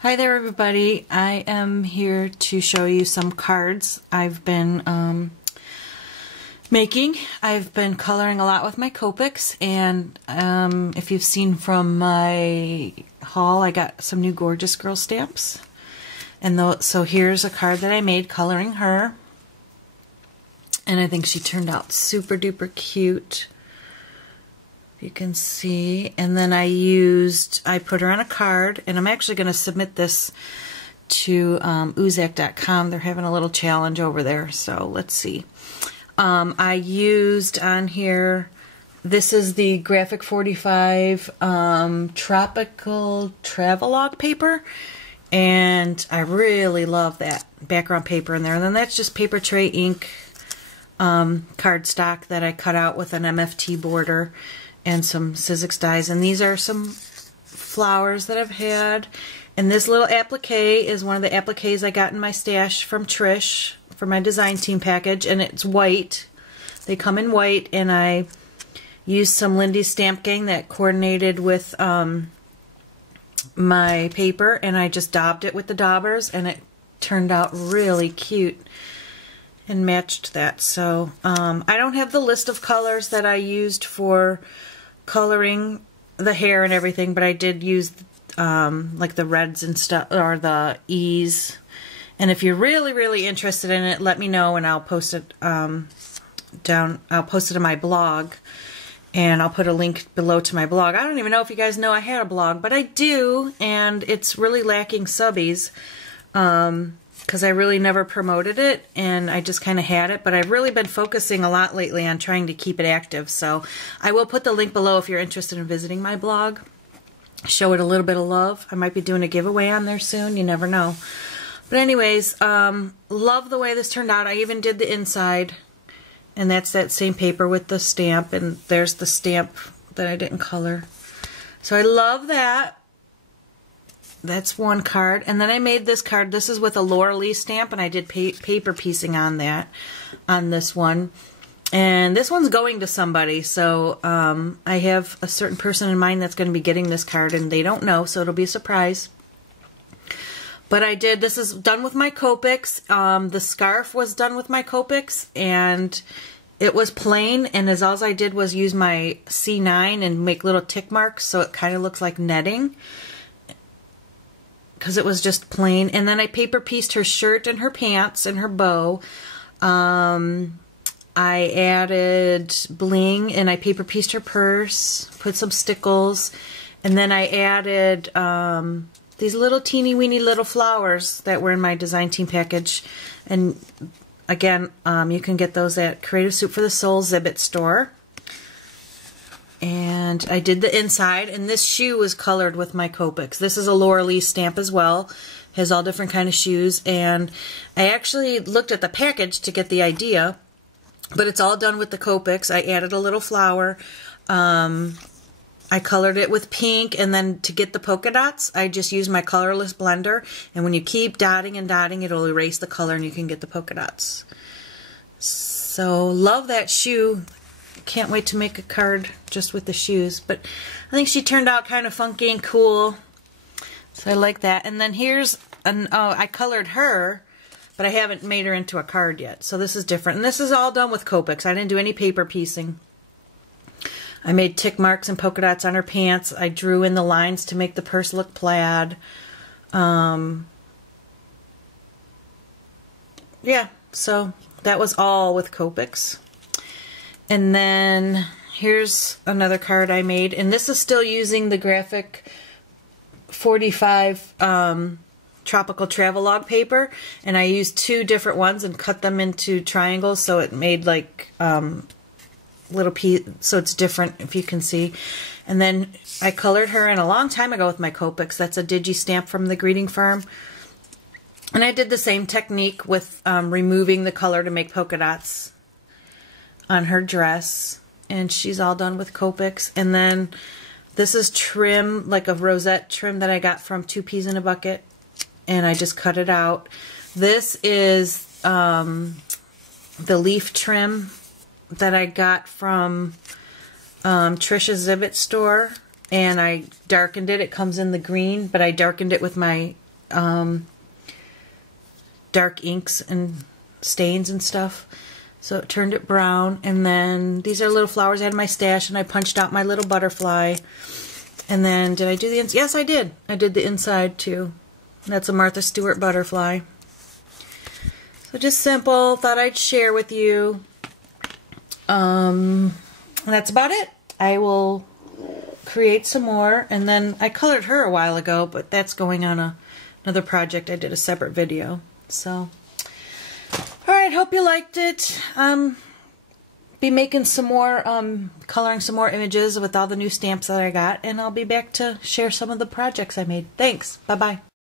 Hi there everybody, I am here to show you some cards I've been making. I've been coloring a lot with my Copics, and if you've seen from my haul, I got some new Gorgeous Girl stamps. And so here's a card that I made coloring her, and I think she turned out super duper cute. You can see, and then I put her on a card, and I'm actually going to submit this to Uzak.com. They're having a little challenge over there, so let's see. I used on here, this is the Graphic 45 Tropical Travelogue paper, and I really love that background paper in there. And then that's just paper tray ink cardstock that I cut out with an MFT border and some Sizzix dies. And these are some flowers that I've had. And this little applique is one of the appliques I got in my stash from Trish for my design team package, and it's white. They come in white, and I used some Lindy's Stamp Gang that coordinated with my paper, and I just daubed it with the daubers, and it turned out really cute and matched that. So I don't have the list of colors that I used for coloring the hair and everything, but I did use like the reds and stuff, or the E's. And if you're really interested in it, let me know, and I'll post it I'll post it in my blog, and I'll put a link below to my blog. I don't even know if you guys know I had a blog, but I do, and it's really lacking subbies because I really never promoted it, and I just kind of had it, but I've really been focusing a lot lately on trying to keep it active. So I will put the link below if you're interested in visiting my blog. Show it a little bit of love. I might be doing a giveaway on there soon. You never know. But anyways, love the way this turned out. I even did the inside, and that's that same paper with the stamp, and there's the stamp that I didn't color. So I love that. That's one card. And then I made this card. This is with a Laura Lee stamp, and I did paper piecing on that, on this one. And this one's going to somebody, so I have a certain person in mind that's going to be getting this card, and they don't know, so it'll be a surprise. But I did, this is done with my Copics. The scarf was done with my Copics, and it was plain, and all I did was use my C9 and make little tick marks so it kind of looks like netting, because it was just plain. And then I paper pieced her shirt and her pants and her bow. I added bling, and I paper pieced her purse, put some stickles, and then I added these little teeny weeny little flowers that were in my design team package. And again, you can get those at Creative Soup for the Soul Zibbit store. And I did the inside, and this shoe was colored with my Copics. This is a Laura Lee stamp as well. Has all different kind of shoes, and I actually looked at the package to get the idea, but it's all done with the Copics. I added a little flower. I colored it with pink, and then to get the polka dots, I just used my colorless blender, and when you keep dotting and dotting, it'll erase the color and you can get the polka dots. So, love that shoe. Can't wait to make a card just with the shoes, but I think she turned out kind of funky and cool, so I like that. And then here's I colored her, but I haven't made her into a card yet, so this is different. And this is all done with Copics. I didn't do any paper piecing. I made tick marks and polka dots on her pants. I drew in the lines to make the purse look plaid. Yeah, so that was all with Copics. And then here's another card I made, and this is still using the Graphic 45 Tropical Travelogue paper, and I used two different ones and cut them into triangles, so it made like little piece, so it's different if you can see. And then I colored her in a long time ago with my Copics. That's a Digi stamp from the Greeting Farm, and I did the same technique with removing the color to make polka dots on her dress, and she's all done with Copics. And then this is trim, like a rosette trim that I got from 2 Peas in a Bucket, and I just cut it out. This is the leaf trim that I got from Trisha's Zibbit store, and I darkened it. It comes in the green, but I darkened it with my dark inks and stains and stuff. So it turned it brown. And then these are little flowers I had in my stash, and I punched out my little butterfly. And then did I do the inside? Yes, I did. I did the inside too. That's a Martha Stewart butterfly. So just simple. Thought I'd share with you. And that's about it. I will create some more, and then I colored her a while ago, but that's going on another project. I did a separate video. So, alright, hope you liked it. Be making some more, coloring some more images with all the new stamps that I got, and I'll be back to share some of the projects I made. Thanks. Bye-bye.